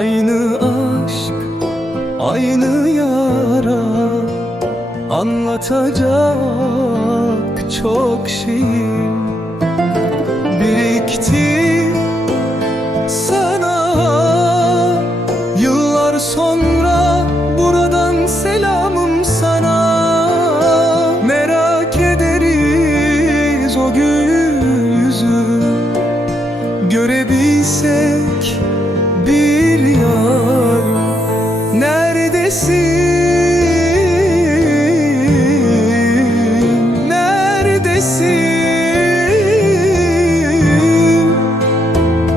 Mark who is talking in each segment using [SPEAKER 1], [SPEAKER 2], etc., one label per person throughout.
[SPEAKER 1] Aynı aşk, aynı yara Anlatacak çok şeyim Birikti Neredesin?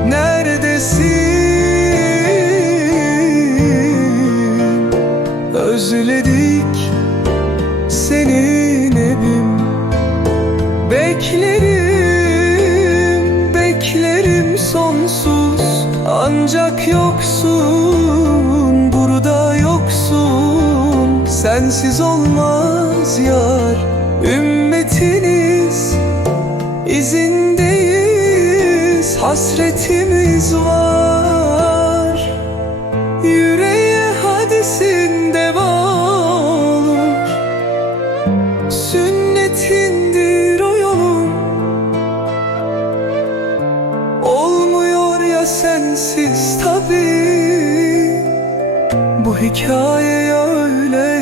[SPEAKER 1] Neredesin? Özledik senin evim Beklerim, beklerim sonsuz Ancak yoksun, Sensiz olmaz yar Ümmetiniz. İzindeyiz Hasretimiz var. Yüreğe hadisin deva olur. Sünnetindir o yolun. Olmuyor ya sensiz tabi Bu hikaye öyle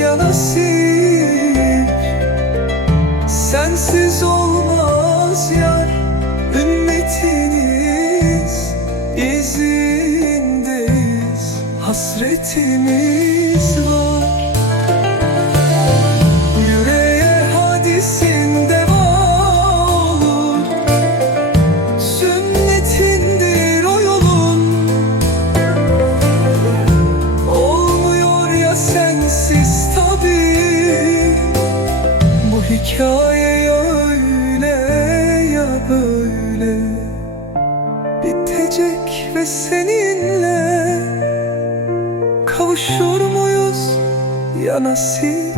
[SPEAKER 1] muyuz ya nasip Sensiz olmaz yar Ümmetiniz izindeyiz. Hasretimiz hikaye ya öyle ya böyle. Bitecek ve seninle Kavuşur muyuz ya nasip?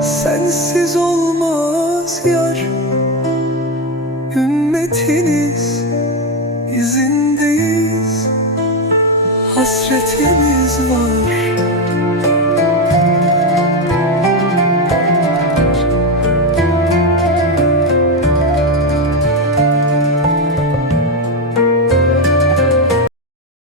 [SPEAKER 1] Sensiz olmaz yar Ümmetiniz izindeyiz Hasretimiz var